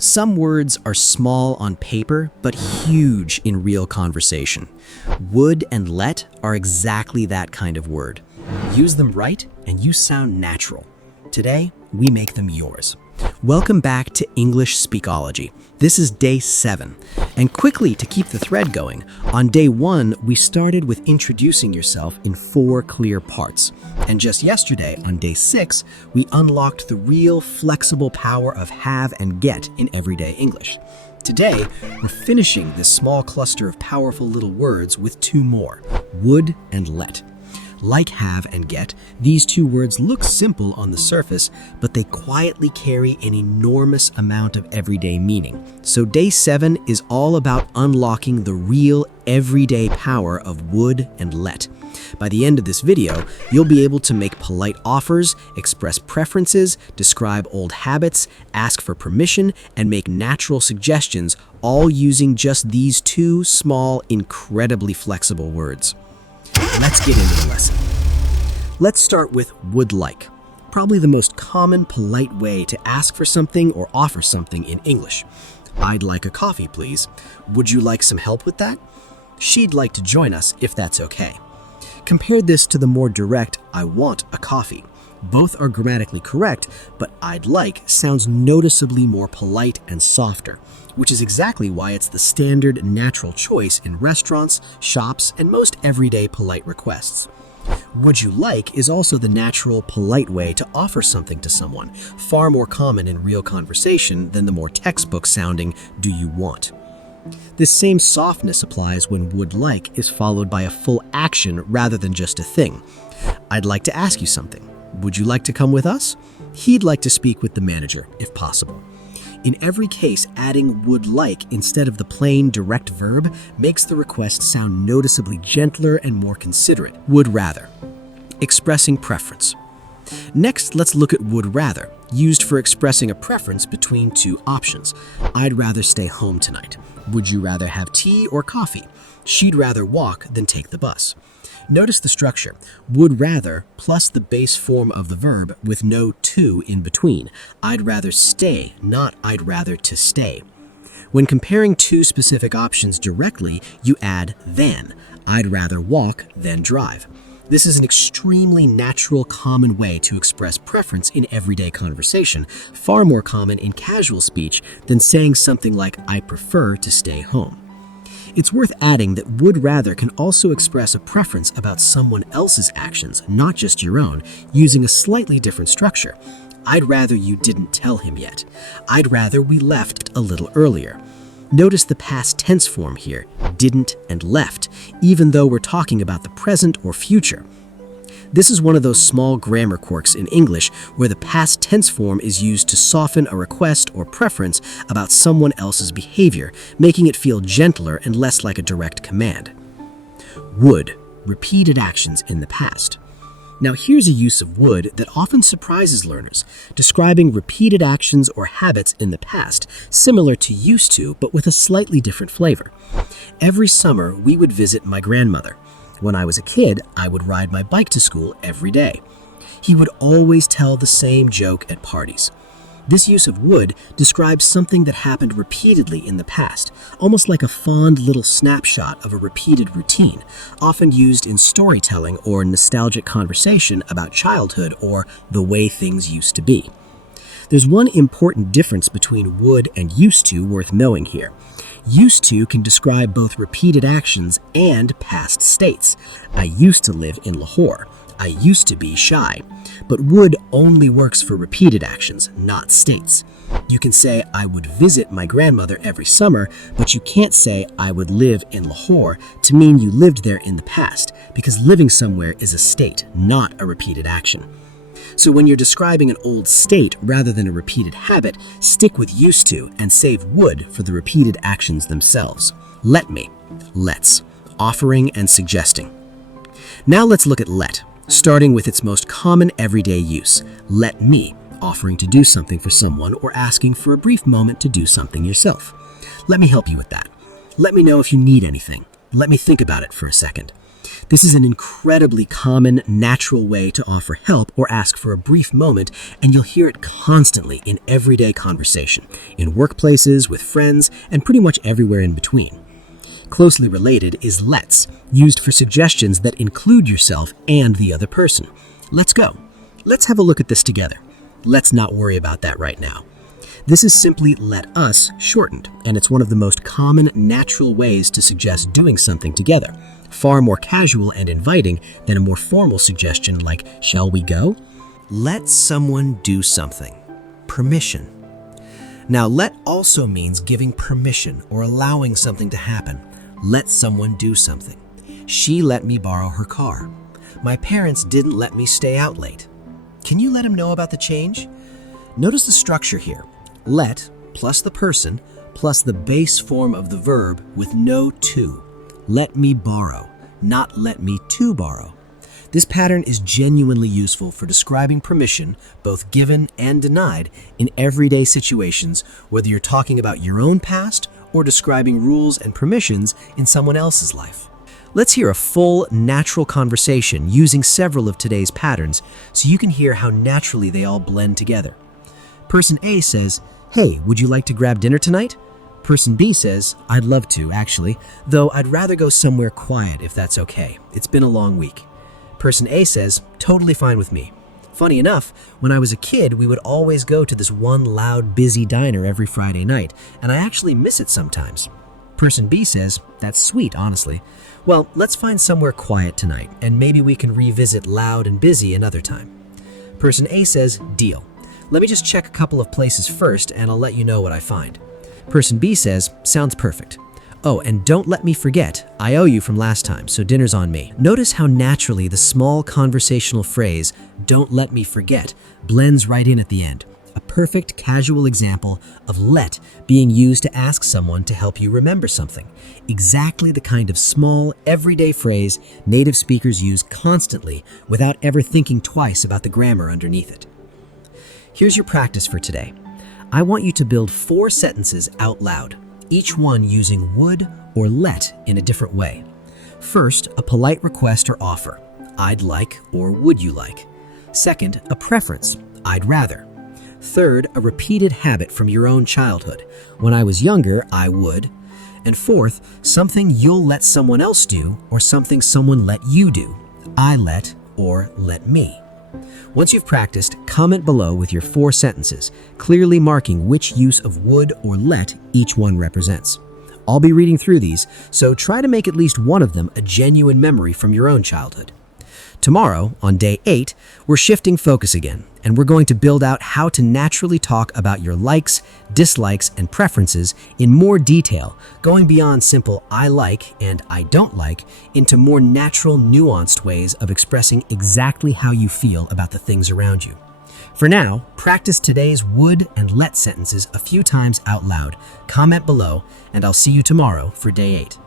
Some words are small on paper, but huge in real conversation. Would and let are exactly that kind of word. Use them right, and you sound natural. Today, we make them yours. Welcome back to English Speakology. This is day 7. And quickly, to keep the thread going, on day 1, we started with introducing yourself in 4 clear parts. And just yesterday, on day 6, we unlocked the real flexible power of have and get in everyday English. Today, we're finishing this small cluster of powerful little words with 2 more, would and let. Like have and get, these 2 words look simple on the surface, but they quietly carry an enormous amount of everyday meaning. So day 7 is all about unlocking the real everyday power of would and let. By the end of this video, you'll be able to make polite offers, express preferences, describe old habits, ask for permission, and make natural suggestions, all using just these 2 small, incredibly flexible words. Let's get into the lesson. Let's start with would like, probably the most common polite way to ask for something or offer something in English. I'd like a coffee, please. Would you like some help with that? She'd like to join us if that's okay. Compare this to the more direct, I want a coffee. Both are grammatically correct, but I'd like sounds noticeably more polite and softer, which is exactly why it's the standard natural choice in restaurants, shops, and most everyday polite requests. Would you like is also the natural, polite way to offer something to someone, far more common in real conversation than the more textbook-sounding do you want. This same softness applies when would like is followed by a full action rather than just a thing. I'd like to ask you something. Would you like to come with us? He'd like to speak with the manager, if possible. In every case, adding would like instead of the plain direct verb makes the request sound noticeably gentler and more considerate. Would rather. Expressing preference. Next, let's look at would rather, used for expressing a preference between 2 options. I'd rather stay home tonight. Would you rather have tea or coffee? She'd rather walk than take the bus. Notice the structure, would rather plus the base form of the verb with no to in between. I'd rather stay, not I'd rather to stay. When comparing 2 specific options directly, you add than. I'd rather walk than drive. This is an extremely natural, common way to express preference in everyday conversation, far more common in casual speech than saying something like, I prefer to stay home. It's worth adding that would rather can also express a preference about someone else's actions, not just your own, using a slightly different structure. I'd rather you didn't tell him yet. I'd rather we left a little earlier. Notice the past tense form here, didn't and left, even though we're talking about the present or future. This is one of those small grammar quirks in English where the past tense form is used to soften a request or preference about someone else's behavior, making it feel gentler and less like a direct command. Would, repeated actions in the past. Now here's a use of would that often surprises learners, describing repeated actions or habits in the past, similar to used to, but with a slightly different flavor. Every summer, we would visit my grandmother. When I was a kid, I would ride my bike to school every day. He would always tell the same joke at parties. This use of would describes something that happened repeatedly in the past, almost like a fond little snapshot of a repeated routine, often used in storytelling or nostalgic conversation about childhood or the way things used to be. There's one important difference between would and used to worth knowing here. Used to can describe both repeated actions and past states. I used to live in Lahore. I used to be shy. But would only works for repeated actions, not states. You can say, I would visit my grandmother every summer, but you can't say, I would live in Lahore to mean you lived there in the past, because living somewhere is a state, not a repeated action. So when you're describing an old state rather than a repeated habit, stick with used to and save would for the repeated actions themselves. Let me, let's, offering and suggesting. Now let's look at let, starting with its most common everyday use. Let me, offering to do something for someone or asking for a brief moment to do something yourself. Let me help you with that. Let me know if you need anything. Let me think about it for a second. This is an incredibly common, natural way to offer help or ask for a brief moment, and you'll hear it constantly in everyday conversation, in workplaces, with friends, and pretty much everywhere in between. Closely related is let's, used for suggestions that include yourself and the other person. Let's go. Let's have a look at this together. Let's not worry about that right now. This is simply let us shortened, and it's one of the most common natural ways to suggest doing something together. Far more casual and inviting than a more formal suggestion like, shall we go? Let someone do something. Permission. Now, let also means giving permission or allowing something to happen. Let someone do something. She let me borrow her car. My parents didn't let me stay out late. Can you let him know about the change? Notice the structure here. Let plus the person plus the base form of the verb with no to. Let me borrow, not let me to borrow. This pattern is genuinely useful for describing permission, both given and denied, in everyday situations, whether you're talking about your own past or describing rules and permissions in someone else's life. Let's hear a full, natural conversation using several of today's patterns so you can hear how naturally they all blend together. Person A says, "Hey, would you like to grab dinner tonight?" Person B says, "I'd love to, actually, though I'd rather go somewhere quiet if that's okay. It's been a long week." Person A says, "Totally fine with me. Funny enough, when I was a kid, we would always go to this one loud, busy diner every Friday night, and I actually miss it sometimes." Person B says, "That's sweet, honestly. Well, let's find somewhere quiet tonight, and maybe we can revisit loud and busy another time." Person A says, "Deal. Let me just check a couple of places first, and I'll let you know what I find." Person B says, "Sounds perfect. Oh, and don't let me forget, I owe you from last time, so dinner's on me." Notice how naturally the small conversational phrase, "don't let me forget," blends right in at the end. A perfect casual example of let being used to ask someone to help you remember something. Exactly the kind of small, everyday phrase native speakers use constantly without ever thinking twice about the grammar underneath it. Here's your practice for today. I want you to build 4 sentences out loud, each one using would or let in a different way. First, a polite request or offer. I'd like or would you like. Second, a preference. I'd rather. Third, a repeated habit from your own childhood. When I was younger, I would. And fourth, something you'll let someone else do or something someone let you do. I let or let me. Once you've practiced, comment below with your 4 sentences, clearly marking which use of would or let each one represents. I'll be reading through these, so try to make at least one of them a genuine memory from your own childhood. Tomorrow, on day 8, we're shifting focus again, and we're going to build out how to naturally talk about your likes, dislikes, and preferences in more detail, going beyond simple I like and I don't like into more natural, nuanced ways of expressing exactly how you feel about the things around you. For now, practice today's would and let sentences a few times out loud, comment below, and I'll see you tomorrow for day 8.